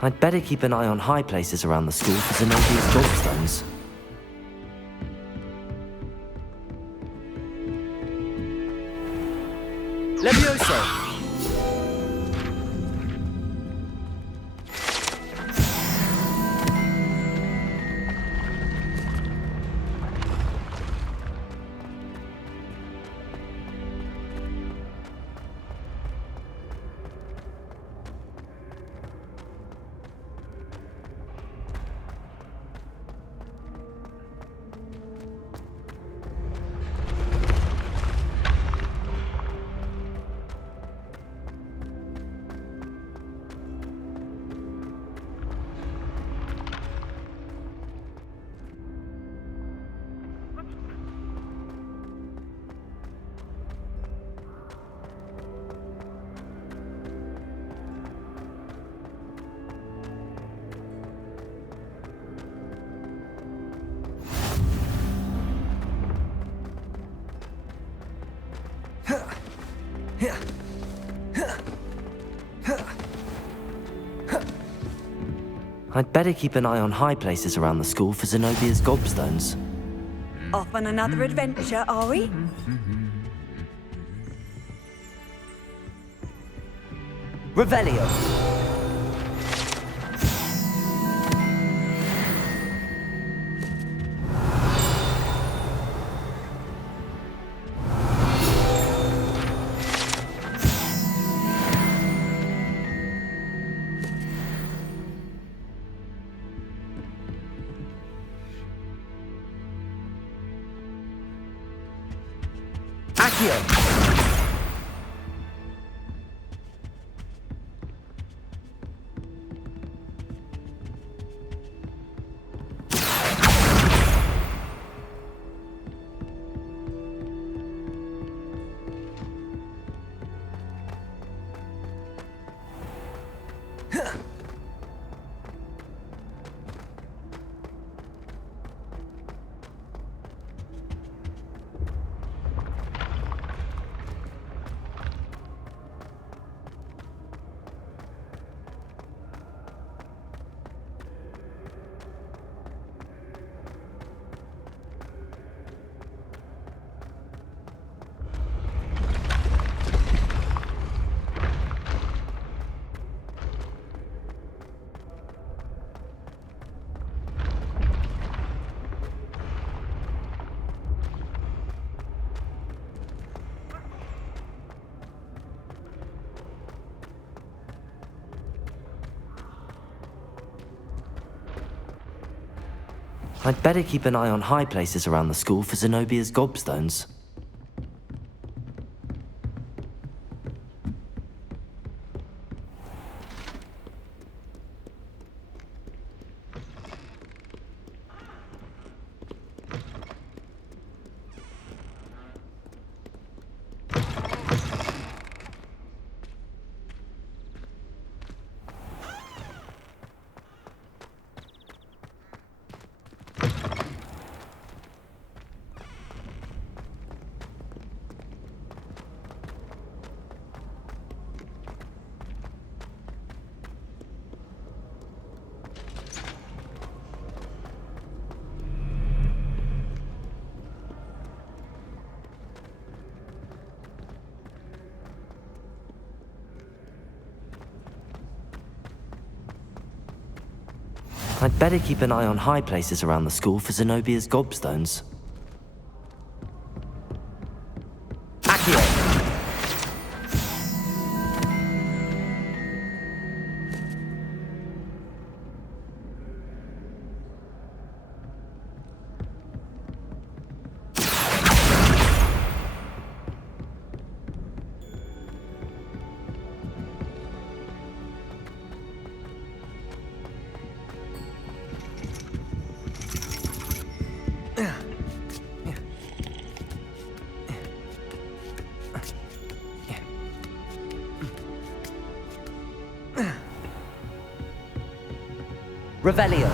I'd better keep an eye on high places around the school for Zenobia's gobstones. Levioso! I'd better keep an eye on high places around the school for Zenobia's gobstones. Off on another adventure, are we? Revelio! Accio! I'd better keep an eye on high places around the school for Zenobia's gobstones. I'd better keep an eye on high places around the school for Zenobia's gobstones. Accio! Revelio.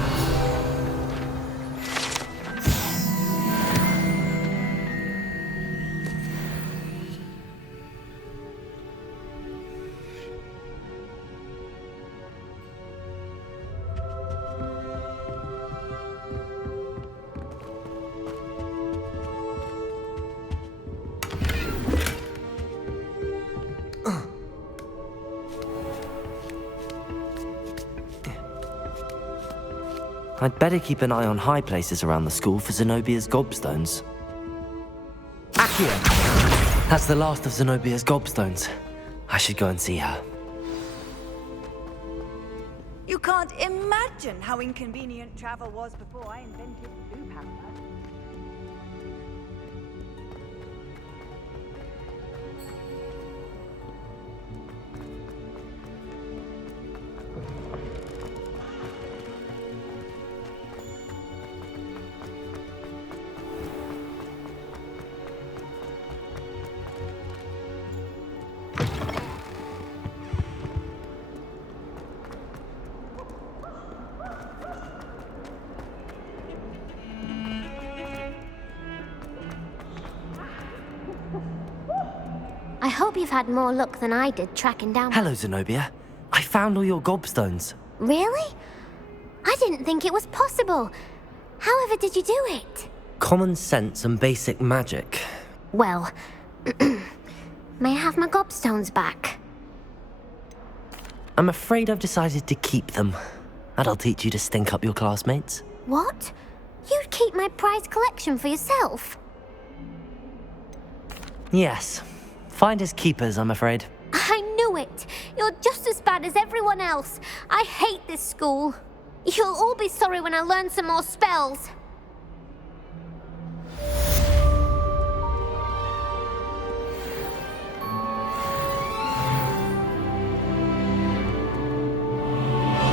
I'd better keep an eye on high places around the school for Zenobia's gobstones. Accio. That's the last of Zenobia's gobstones. I should go and see her. You can't imagine how inconvenient travel was before I invented blue powder. I hope you've had more luck than I did tracking down... Hello, Zenobia. I found all your gobstones. Really? I didn't think it was possible. However did you do it? Common sense and basic magic. Well, may I have my gobstones back? I'm afraid I've decided to keep them. That'll teach you to stink up your classmates. What? You'd keep my prized collection for yourself? Yes. Finders keepers, I'm afraid. I knew it! You're just as bad as everyone else. I hate this school. You'll all be sorry when I learn some more spells.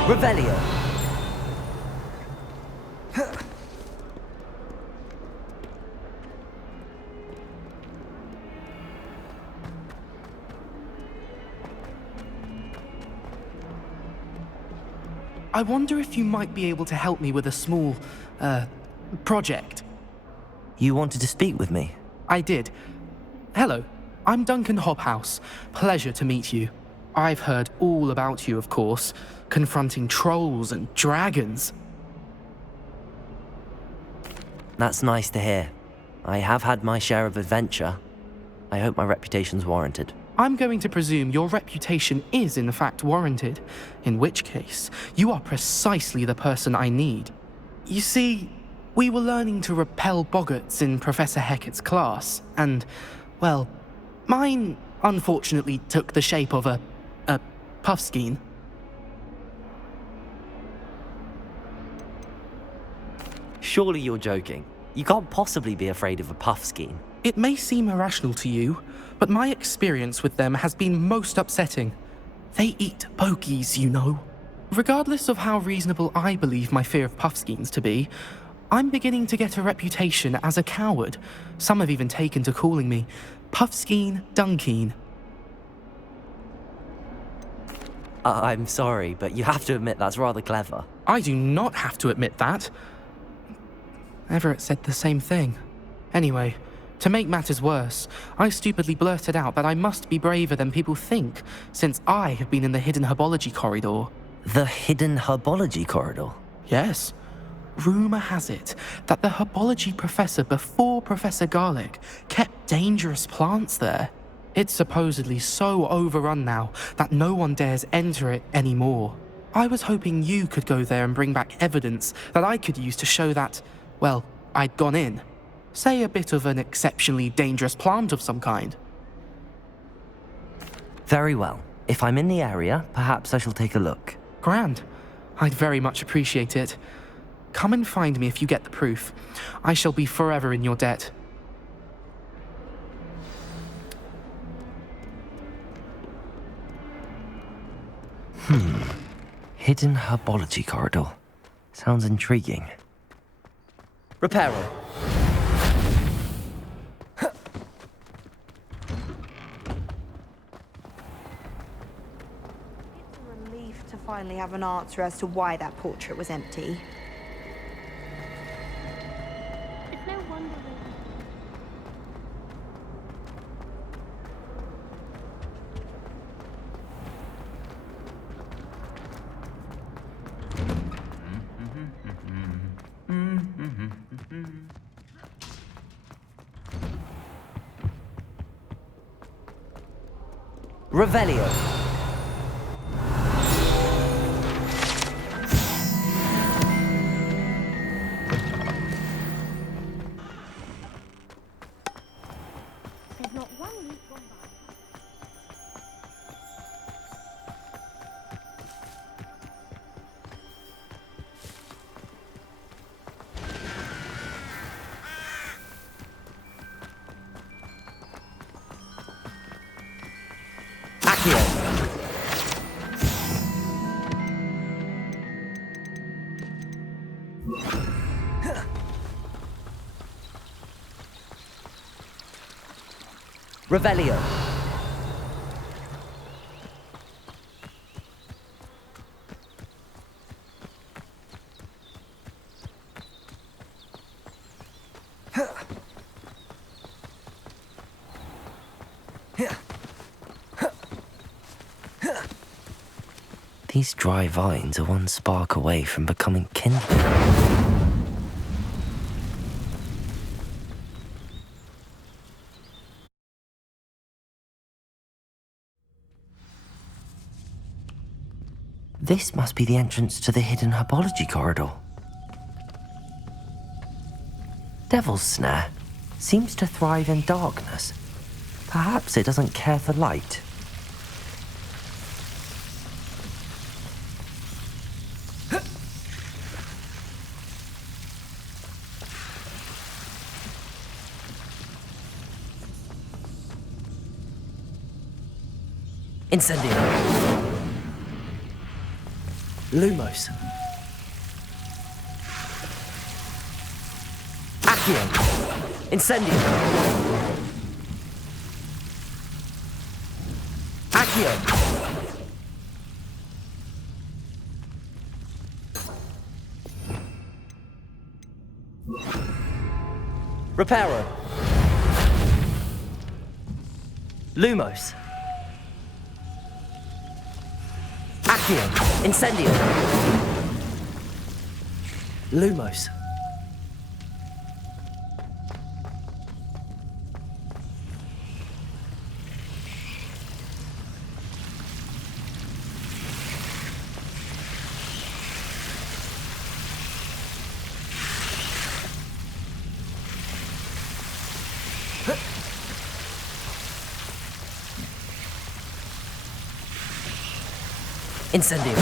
Revelio. I wonder if you might be able to help me with a small, project. You wanted to speak with me? I did. Hello, I'm Duncan Hobhouse. Pleasure to meet you. I've heard all about you, of course, confronting trolls and dragons. That's nice to hear. I have had my share of adventure. I hope my reputation's warranted. I'm going to presume your reputation is in fact warranted, in which case, you are precisely the person I need. You see, we were learning to repel boggarts in Professor Hecat's class, and, well, mine unfortunately took the shape of a puffskein. Surely you're joking. You can't possibly be afraid of a puffskein. It may seem irrational to you, but my experience with them has been most upsetting. They eat bogies, you know. Regardless of how reasonable I believe my fear of puffskeins to be, I'm beginning to get a reputation as a coward. Some have even taken to calling me Puffskeen Dunkeen. I'm sorry, but you have to admit that's rather clever. I do not have to admit that. Everett said the same thing. Anyway, to make matters worse, I stupidly blurted out that I must be braver than people think, since I have been in the hidden herbology corridor. The hidden herbology corridor? Yes. Rumour has it that the herbology professor before Professor Garlic kept dangerous plants there. It's supposedly so overrun now that no one dares enter it anymore. I was hoping you could go there and bring back evidence that I could use to show that, well, I'd gone in. Say a bit of an exceptionally dangerous plant of some kind. Very well. If I'm in the area, perhaps I shall take a look. Grand. I'd very much appreciate it. Come and find me if you get the proof. I shall be forever in your debt. Hidden herbology corridor. Sounds intriguing. Reparo. It's a relief to finally have an answer as to why that portrait was empty. It's no wonder Revelio. Accio. Revelio. These dry vines are one spark away from becoming kindling. This must be the entrance to the hidden herbology corridor. Devil's Snare seems to thrive in darkness. Perhaps it doesn't care for light. Incendio. Lumos. Accio. Incendio. Accio. Reparo. Lumos. Accio. Incendio. Lumos. Incendio.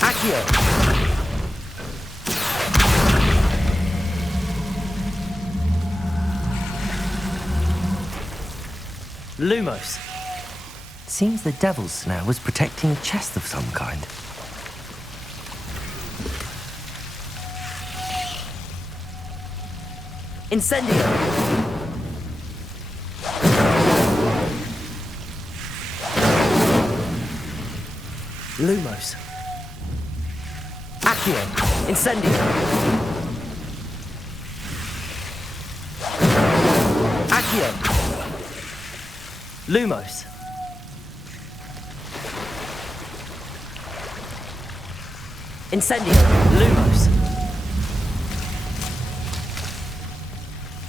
Accio. Lumos. Seems the Devil's Snare was protecting a chest of some kind. Incendio. Lumos. Accio. Incendio. Accio. Lumos. Incendio. Lumos.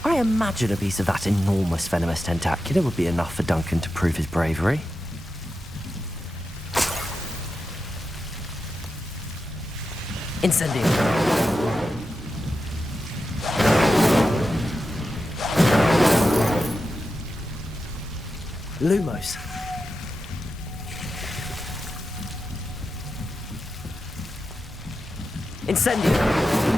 I imagine a piece of that enormous venomous tentacula would be enough for Duncan to prove his bravery. Incendio. Lumos. Incendio.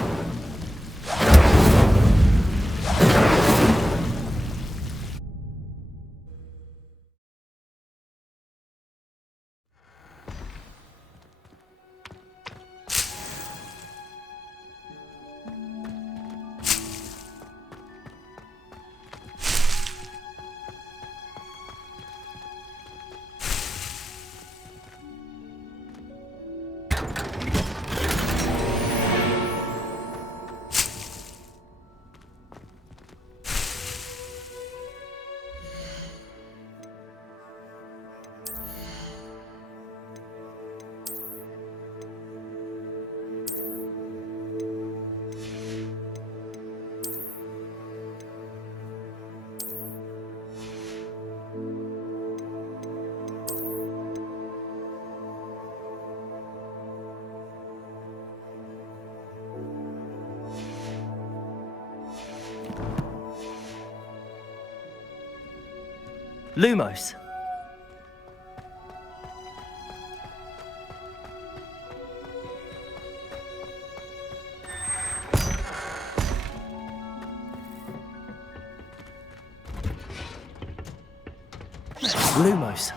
Lumos. Lumos.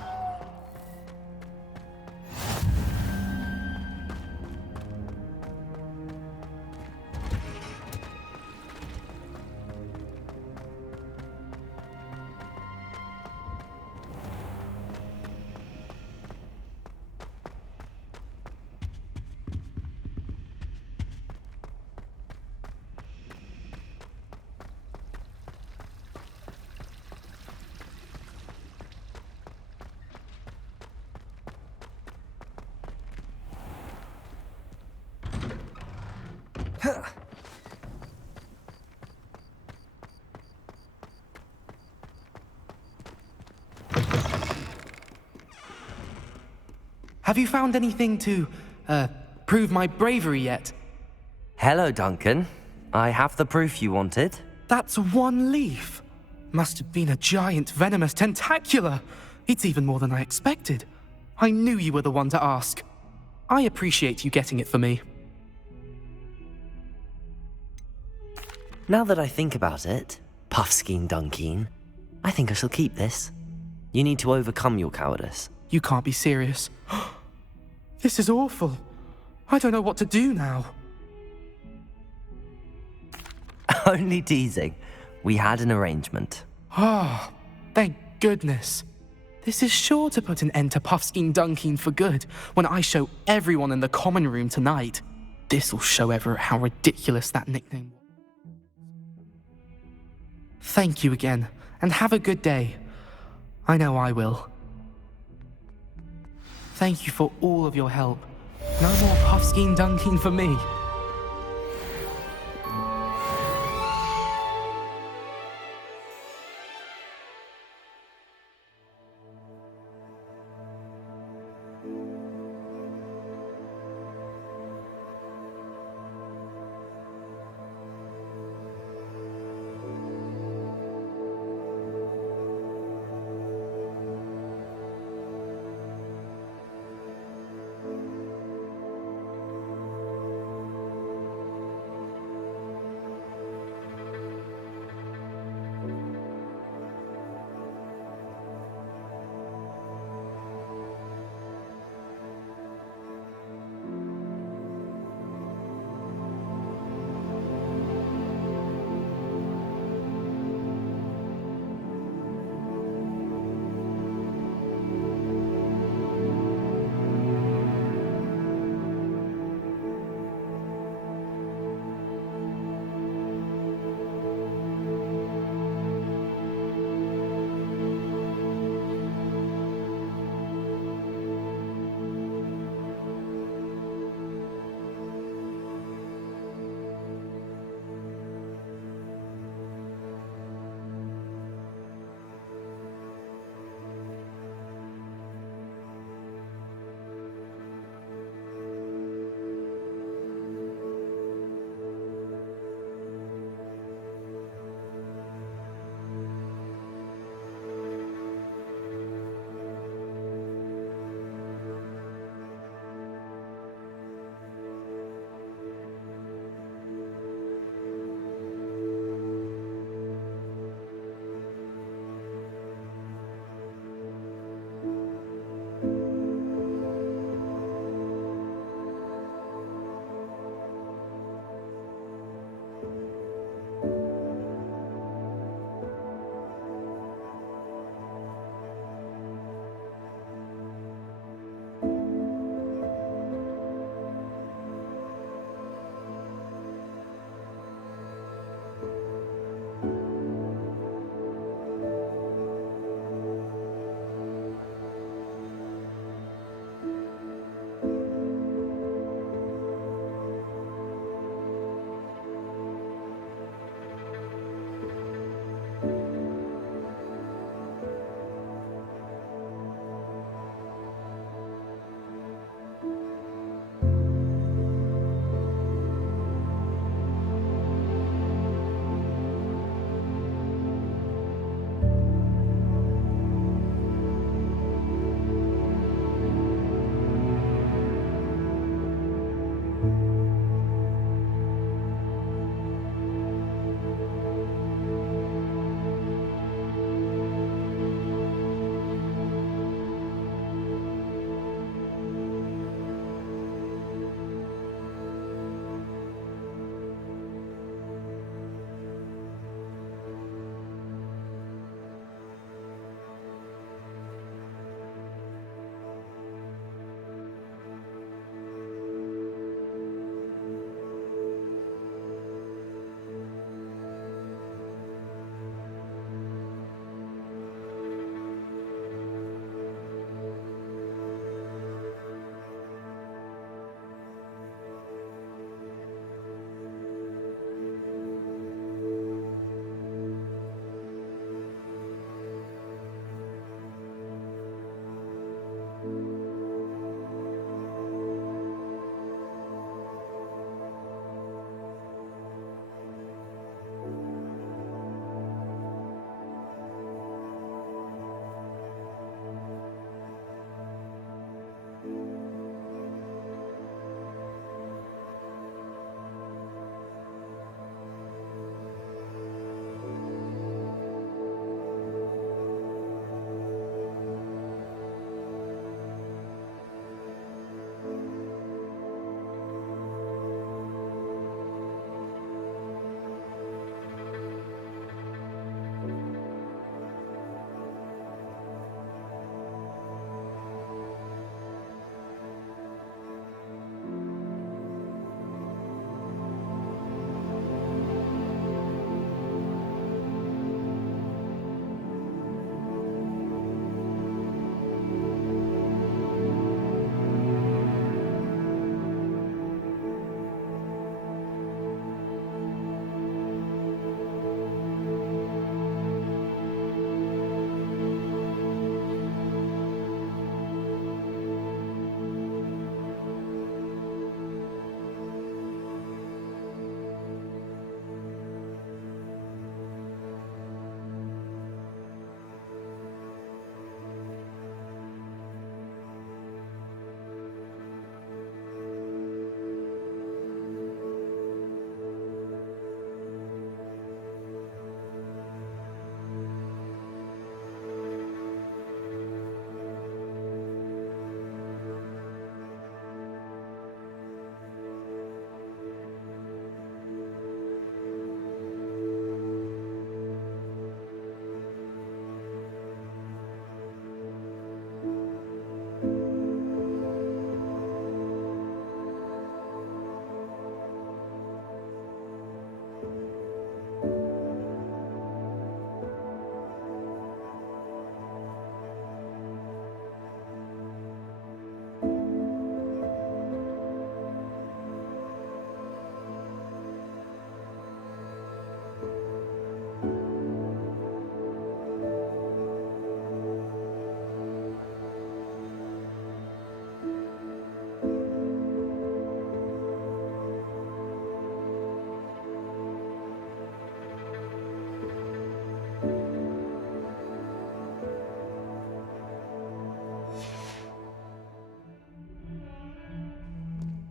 Have you found anything to, prove my bravery yet? Hello, Duncan. I have the proof you wanted. That's one leaf. Must have been a giant venomous tentacula. It's even more than I expected. I knew you were the one to ask. I appreciate you getting it for me. Now that I think about it, Puffskein Dunkeen, I think I shall keep this. You need to overcome your cowardice. You can't be serious. This is awful. I don't know what to do now. Only teasing. We had an arrangement. Ah, thank goodness. This is sure to put an end to Puffskein Dunkeen for good when I show everyone in the common room tonight. This'll show Everett how ridiculous that nickname was. Thank you again, and have a good day. I know I will. Thank you for all of your help. No more Puffskein Dunkeen for me.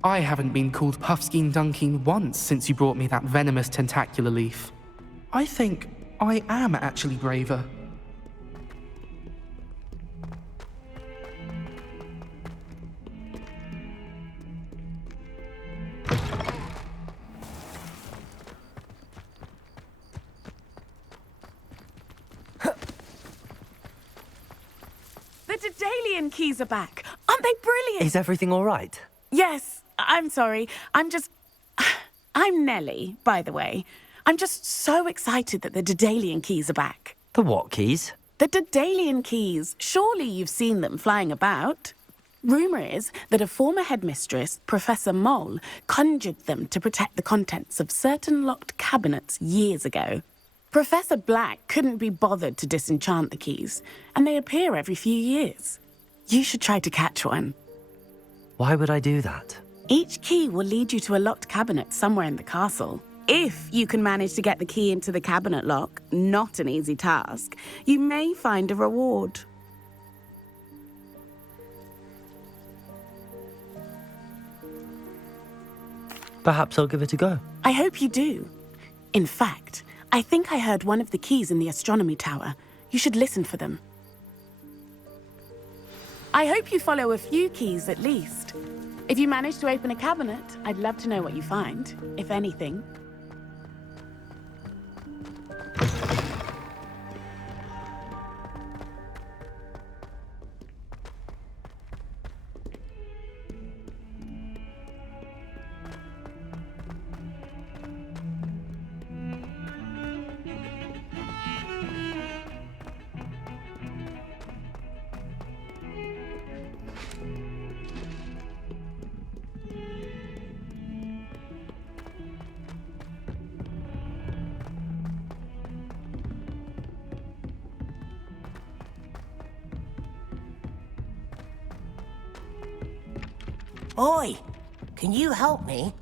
I haven't been called Puffskein Dunking once since you brought me that venomous tentacular leaf. I think I am actually braver. The Daedalian keys are back. Aren't they brilliant? Is everything all right? Yes, I'm sorry. I'm Nellie, by the way. I'm just so excited that the Daedalian keys are back. The what keys? The Daedalian keys. Surely you've seen them flying about. Rumour is that a former headmistress, Professor Mole, conjured them to protect the contents of certain locked cabinets years ago. Professor Black couldn't be bothered to disenchant the keys, and they appear every few years. You should try to catch one. Why would I do that? Each key will lead you to a locked cabinet somewhere in the castle. If you can manage to get the key into the cabinet lock, not an easy task, you may find a reward. Perhaps I'll give it a go. I hope you do. In fact, I think I heard one of the keys in the astronomy tower. You should listen for them. I hope you follow a few keys at least. If you manage to open a cabinet, I'd love to know what you find, if anything. Oi! Can you help me?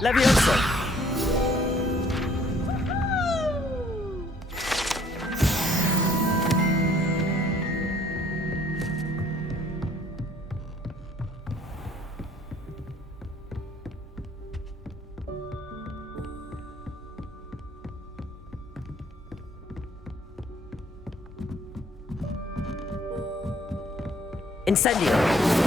Levioso! Incendio!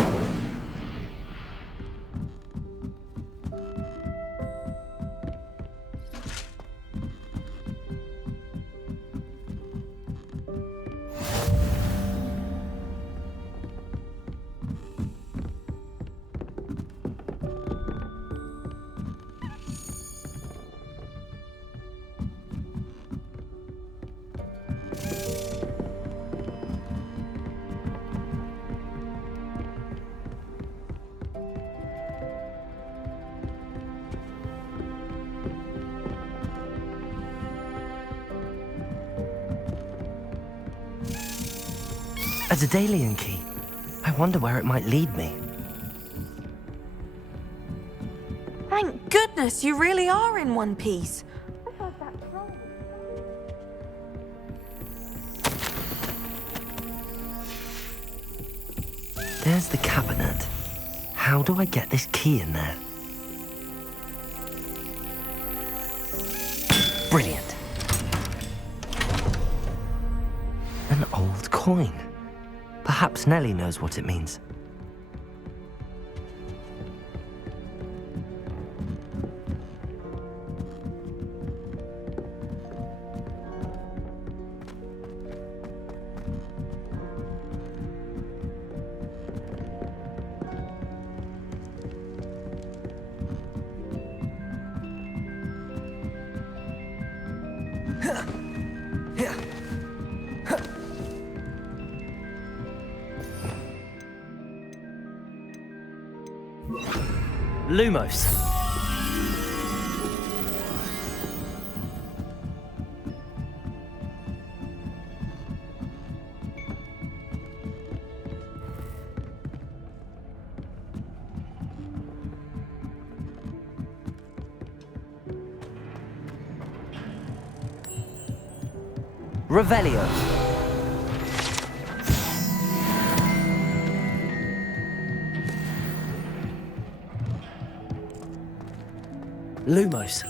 A Daedalian key. I wonder where it might lead me. Thank goodness you really are in one piece. There's the cabinet. How do I get this key in there? Brilliant. An old coin. Perhaps Nellie knows what it means. Lumos. Revelio. Lumos.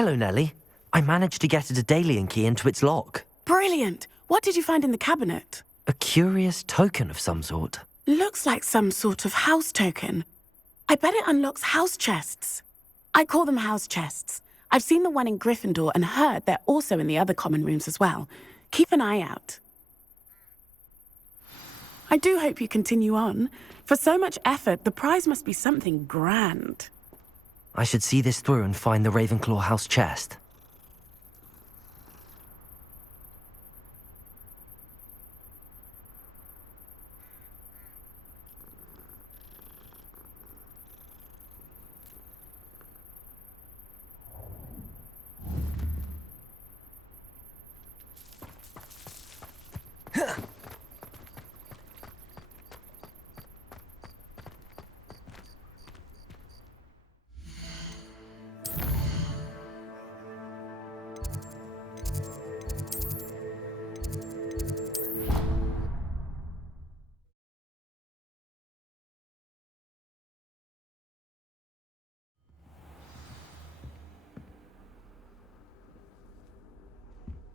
Hello, Nellie. I managed to get a Daedalian key into its lock. Brilliant! What did you find in the cabinet? A curious token of some sort. Looks like some sort of house token. I bet it unlocks house chests. I call them house chests. I've seen the one in Gryffindor and heard they're also in the other common rooms as well. Keep an eye out. I do hope you continue on. For so much effort, the prize must be something grand. I should see this through and find the Ravenclaw house chest.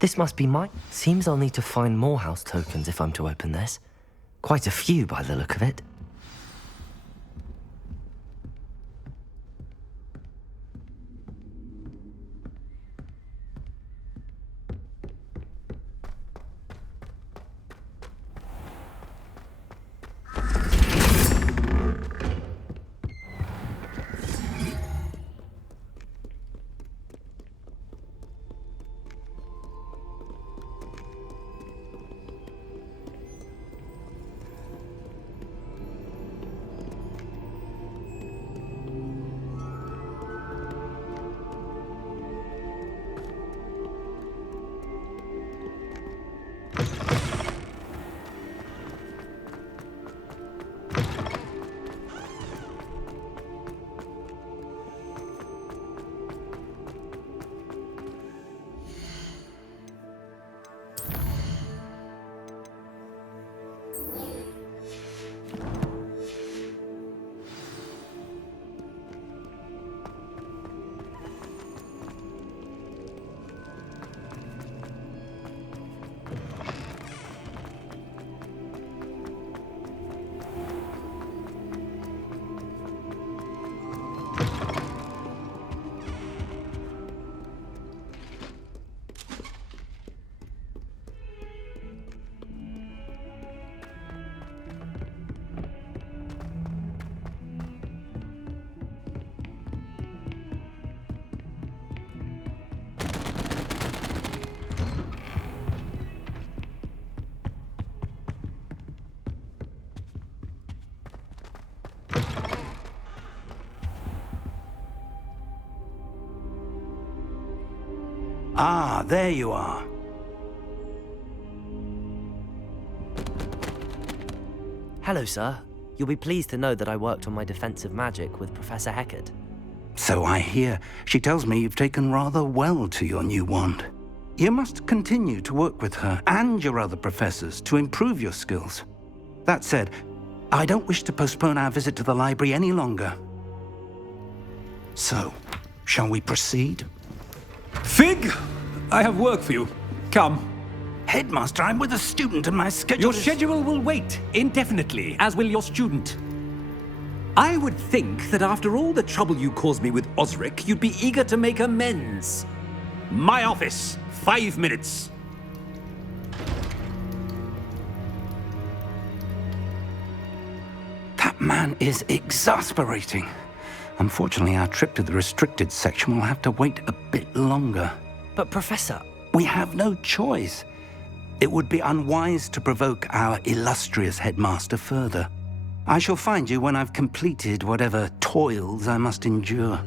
This must be mine. Seems I'll need to find more house tokens if I'm to open this. Quite a few by the look of it. Ah, there you are. Hello, sir. You'll be pleased to know that I worked on my defensive magic with Professor Heckard. So I hear. She tells me you've taken rather well to your new wand. You must continue to work with her and your other professors to improve your skills. That said, I don't wish to postpone our visit to the library any longer. So, shall we proceed? Fig! I have work for you. Come. Headmaster, I'm with a student and my schedule Your is... schedule will wait indefinitely, as will your student. I would think that after all the trouble you caused me with Osric, you'd be eager to make amends. My office, 5 minutes. That man is exasperating. Unfortunately, our trip to the restricted section will have to wait a bit longer. But, Professor... We have no choice. It would be unwise to provoke our illustrious headmaster further. I shall find you when I've completed whatever toils I must endure.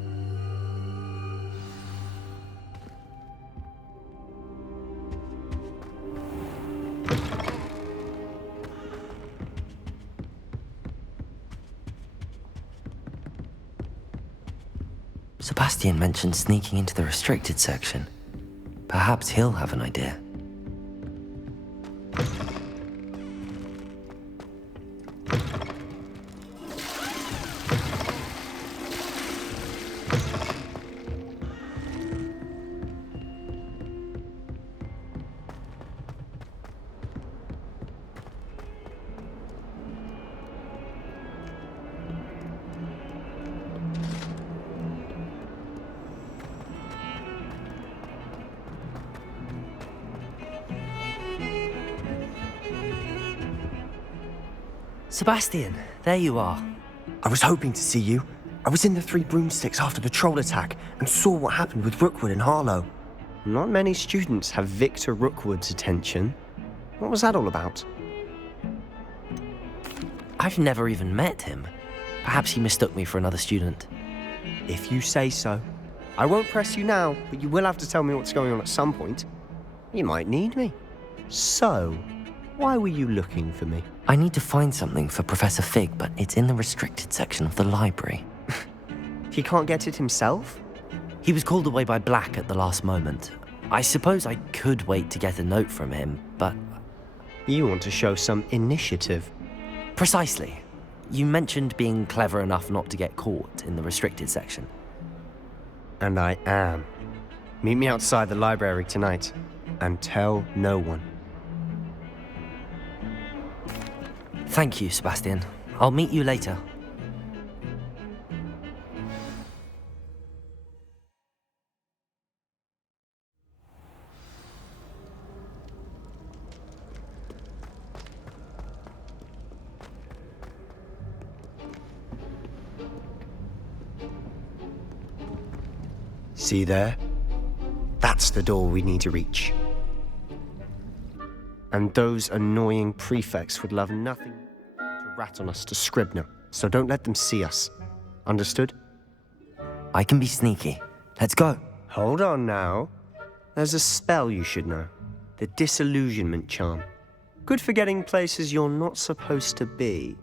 Sebastian mentioned sneaking into the restricted section. Perhaps he'll have an idea. Sebastian, there you are. I was hoping to see you. I was in the Three Broomsticks after the troll attack and saw what happened with Rookwood and Harlow. Not many students have Victor Rookwood's attention. What was that all about? I've never even met him. Perhaps he mistook me for another student. If you say so. I won't press you now, but you will have to tell me what's going on at some point. You might need me. So, why were you looking for me? I need to find something for Professor Fig, but it's in the restricted section of the library. He can't get it himself? He was called away by Black at the last moment. I suppose I could wait to get a note from him, but... You want to show some initiative. Precisely. You mentioned being clever enough not to get caught in the restricted section. And I am. Meet me outside the library tonight, and tell no one. Thank you, Sebastian. I'll meet you later. See there? That's the door we need to reach. And those annoying prefects would love nothing to rat on us to Scribner, so don't let them see us. Understood? I can be sneaky. Let's go. Hold on now. There's a spell you should know. The Disillusionment Charm. Good for getting places you're not supposed to be.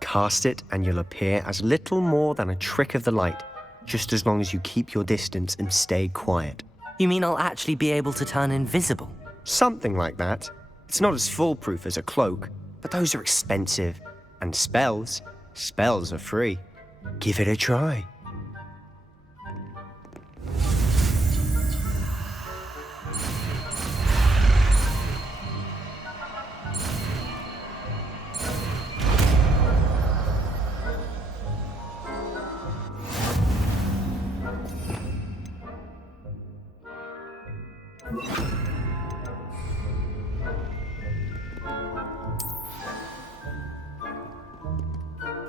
Cast it and you'll appear as little more than a trick of the light, just as long as you keep your distance and stay quiet. You mean I'll actually be able to turn invisible? Something like that. It's not as foolproof as a cloak, but those are expensive. And spells are free. Give it a try.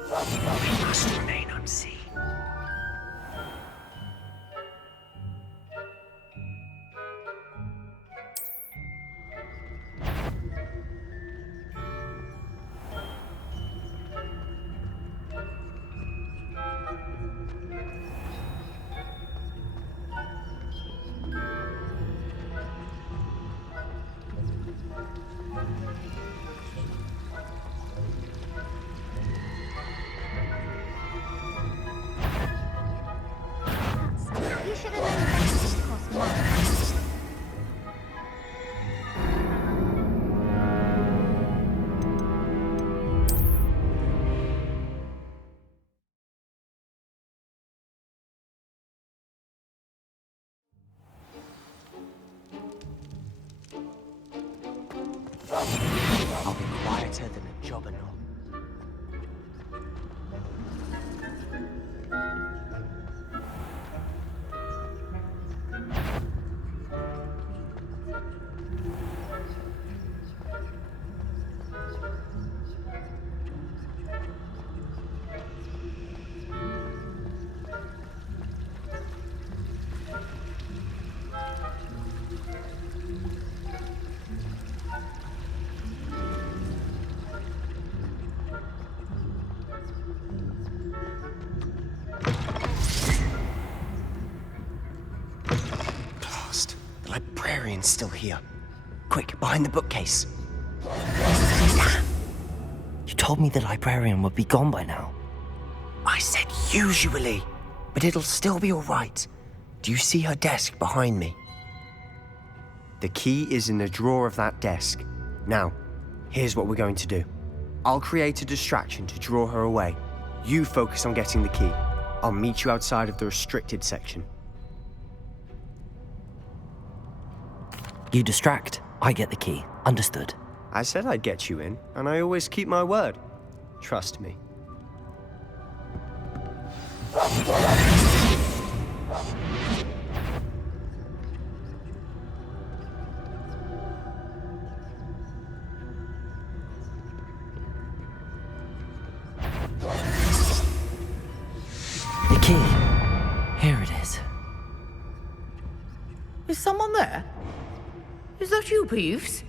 We must remain unseen. I'll be quieter than a jobberknoll. The librarian's still here. Quick, behind the bookcase. You told me the librarian would be gone by now. I said usually, but it'll still be all right. Do you see her desk behind me? The key is in the drawer of that desk. Now, here's what we're going to do. I'll create a distraction to draw her away. You focus on getting the key. I'll meet you outside of the restricted section. You distract, I get the key. Understood. I said I'd get you in, and I always keep my word. Trust me. The key. Here it is. Is someone there? Is that you, Peeves?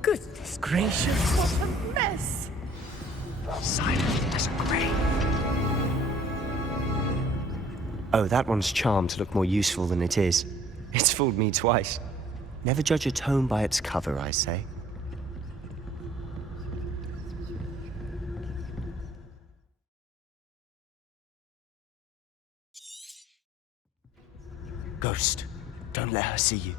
Goodness gracious, what a mess! Silent as a grave. Oh, that one's charmed to look more useful than it is. It's fooled me twice. Never judge a tome by its cover, I say. Ghost, don't let her see you.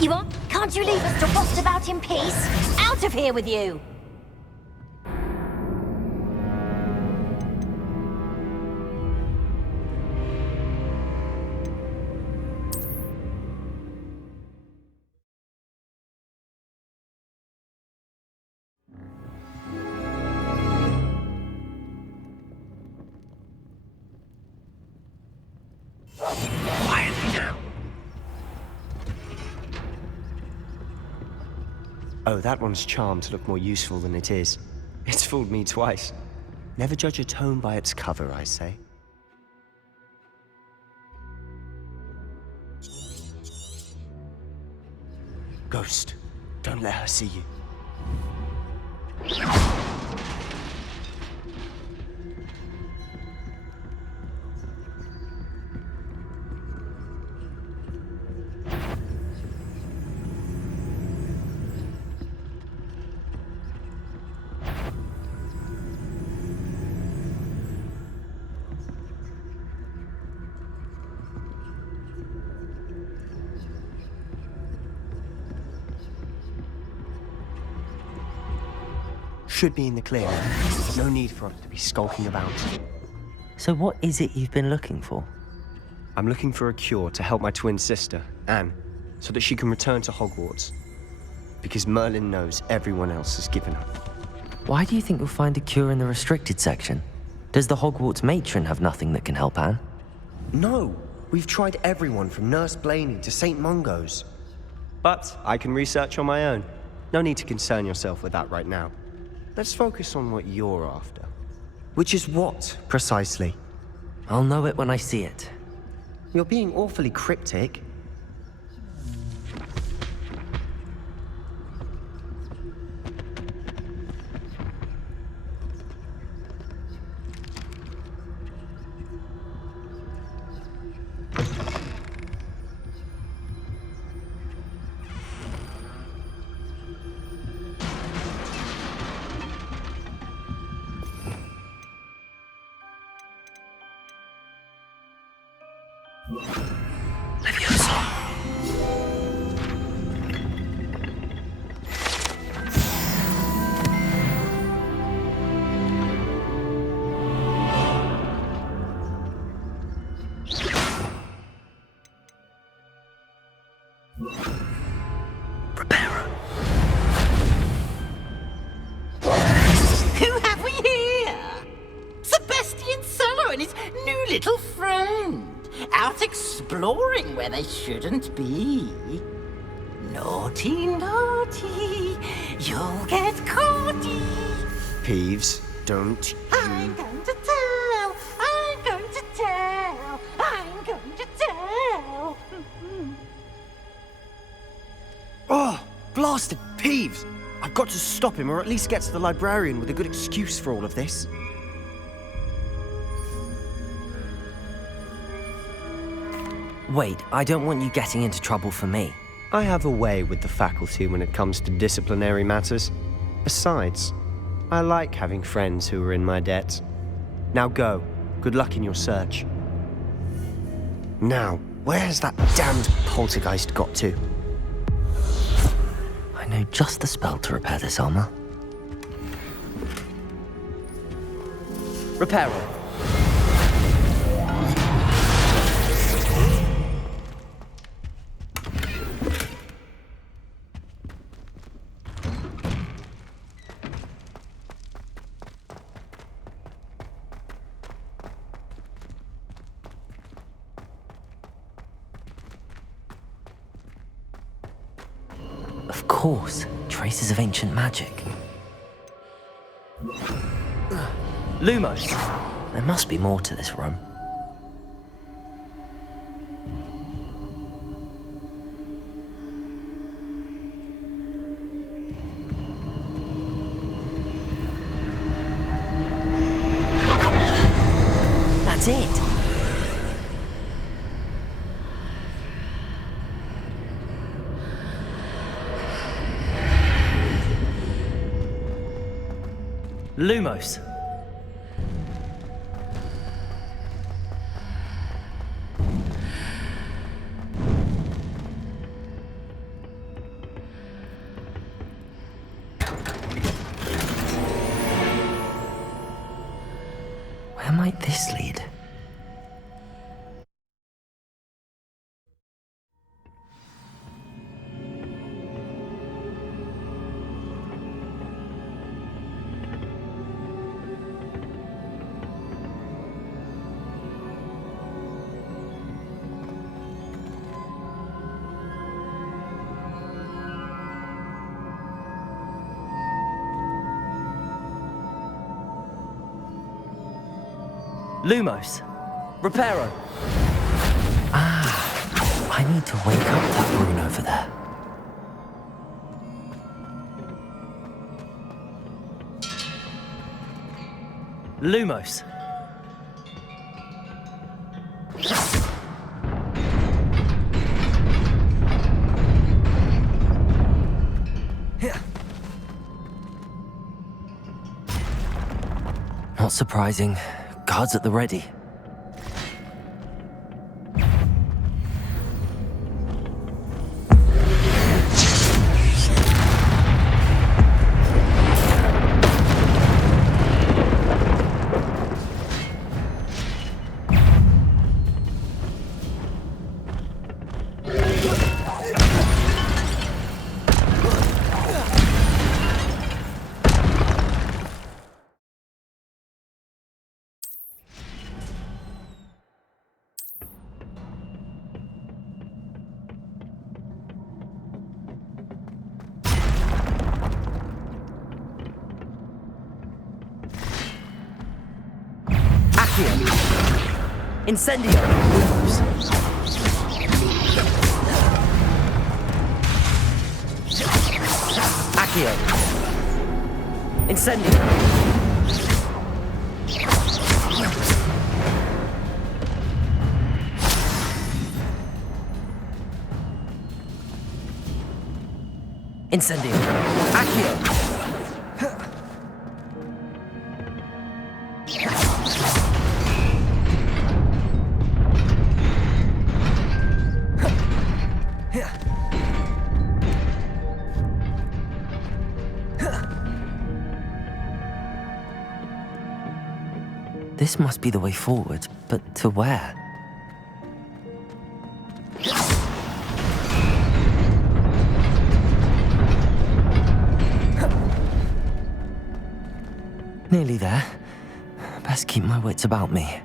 You what? Can't you leave us to rot about in peace? Out of here with you! Quietly now. Oh, that one's charmed to look more useful than it is. It's fooled me twice. Never judge a tome by its cover, I say. Ghost, don't let her see you. Should be in the clear. No need for us to be skulking about. So what is it you've been looking for? I'm looking for a cure to help my twin sister, Anne, so that she can return to Hogwarts. Because Merlin knows everyone else has given up. Why do you think you'll find a cure in the restricted section? Does the Hogwarts matron have nothing that can help Anne? No, We've tried everyone from Nurse Blaney to St. Mungo's. But I can research on my own. No need to concern yourself with that right now. Let's focus on what you're after. Which is what, precisely? I'll know it when I see it. You're being awfully cryptic. Who have we here? Sebastian Solo and his new little friend. Out exploring where they shouldn't be. Naughty, naughty. You'll get caughty. Peeves, don't you... I'm going to tell. I'm going to tell. I'm going to tell. Oh, blasted Peeves! I've got to stop him, or at least get to the librarian with a good excuse for all of this. Wait, I don't want you getting into trouble for me. I have a way with the faculty when it comes to disciplinary matters. Besides, I like having friends who are in my debt. Now go. Good luck in your search. Now, where's that damned poltergeist got to? I know just the spell to repair this armor. Reparo. Of course, traces of ancient magic. Lumos! There must be more to this room. That's it! Lumos. Where might this lead? Lumos. Reparo. Ah, I need to wake up that rune over there. Lumos. Not surprising. Guards at the ready. Incendio! Accio! Incendio! Incendio! Accio! This must be the way forward, but to where? Nearly there. Best keep my wits about me.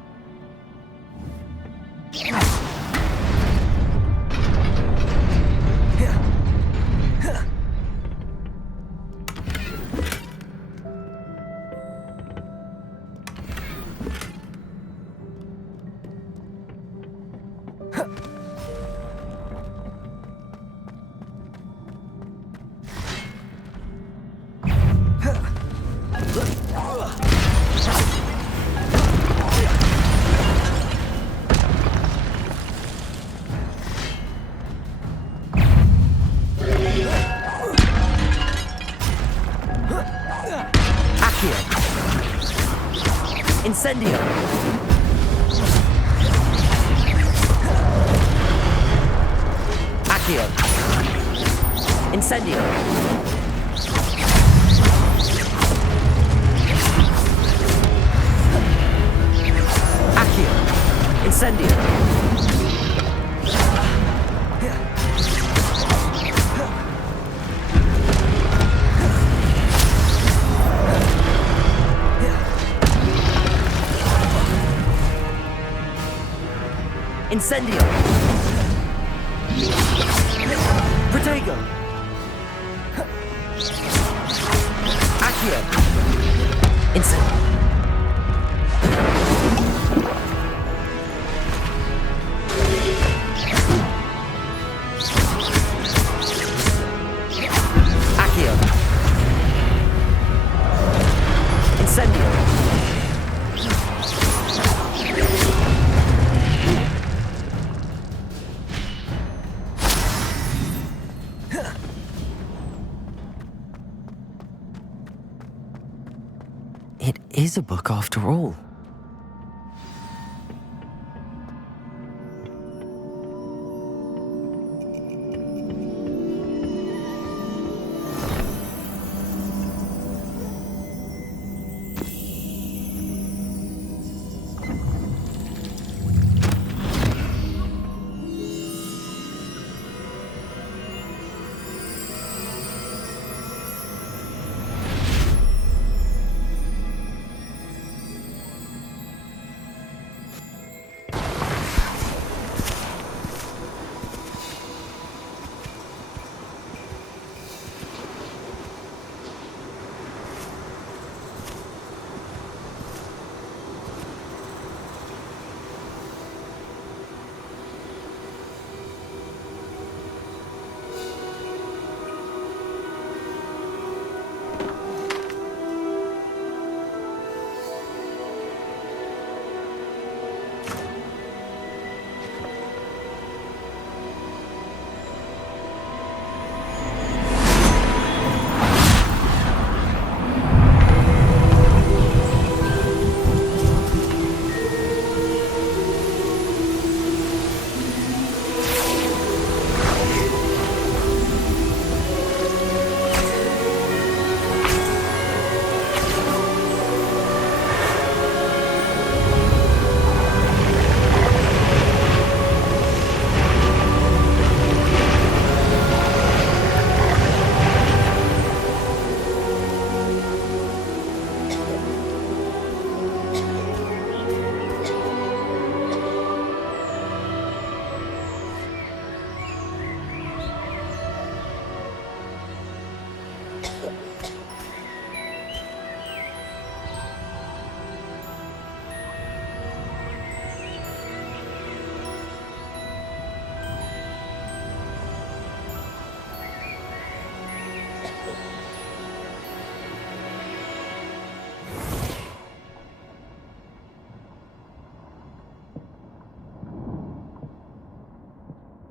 Incendio! Accio! Incendio! Accio! Incendio! Incendio! Protego! Accio! Incendio! Accio! Incendio! It is a book after all.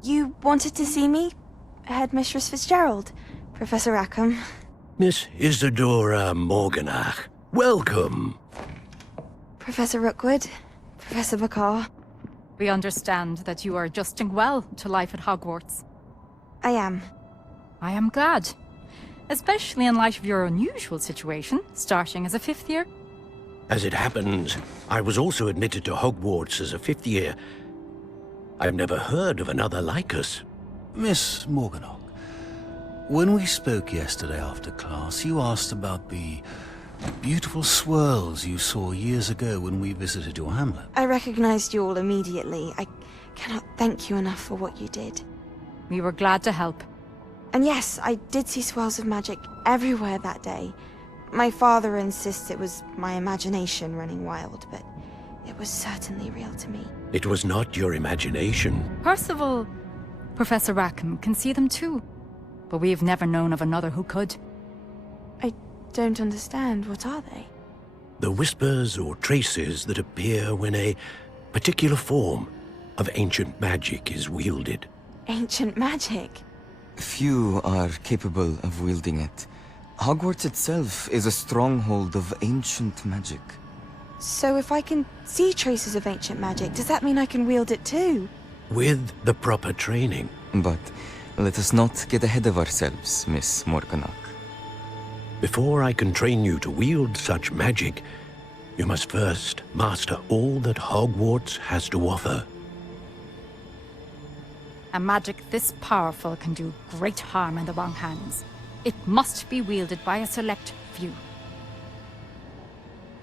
You wanted to see me? Headmistress Fitzgerald, Professor Rackham. Miss Isadora Morganach, welcome. Professor Rookwood, Professor Bakar. We understand that you are adjusting well to life at Hogwarts. I am. I am glad. Especially in light of your unusual situation, starting as a 5th year. As it happens, I was also admitted to Hogwarts as a 5th year. I've never heard of another like us. Miss Morganach, when we spoke yesterday after class, you asked about the beautiful swirls you saw years ago when we visited your hamlet. I recognized you all immediately. I cannot thank you enough for what you did. We were glad to help. And yes, I did see swirls of magic everywhere that day. My father insists it was my imagination running wild, but it was certainly real to me. It was not your imagination. Percival, Professor Rackham can see them too. But we've never known of another who could. I don't understand. What are they? The whispers or traces that appear when a particular form of ancient magic is wielded. Ancient magic? Few are capable of wielding it. Hogwarts itself is a stronghold of ancient magic. So if I can see traces of ancient magic, does that mean I can wield it too? With the proper training. But let us not get ahead of ourselves, Miss Morganach. Before I can train you to wield such magic, you must first master all that Hogwarts has to offer. A magic this powerful can do great harm in the wrong hands. It must be wielded by a select few.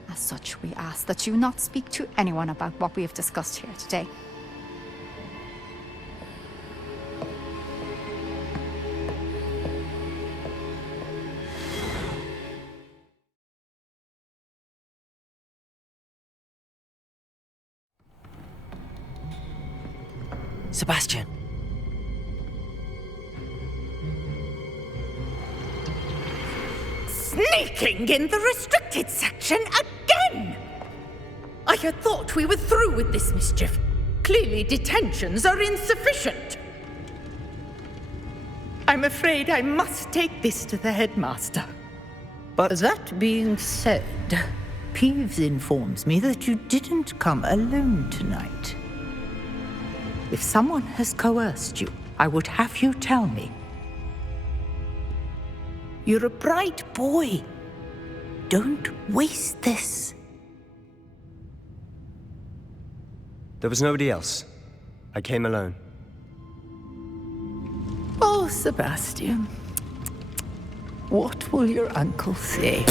As such, we ask that you not speak to anyone about what we have discussed here today. Sebastian. Sneaking in the restricted section again! I had thought we were through with this mischief. Clearly detentions are insufficient. I'm afraid I must take this to the headmaster. But that being said, Peeves informs me that you didn't come alone tonight. If someone has coerced you, I would have you tell me. You're a bright boy. Don't waste this. There was nobody else. I came alone. Oh, Sebastian. What will your uncle say?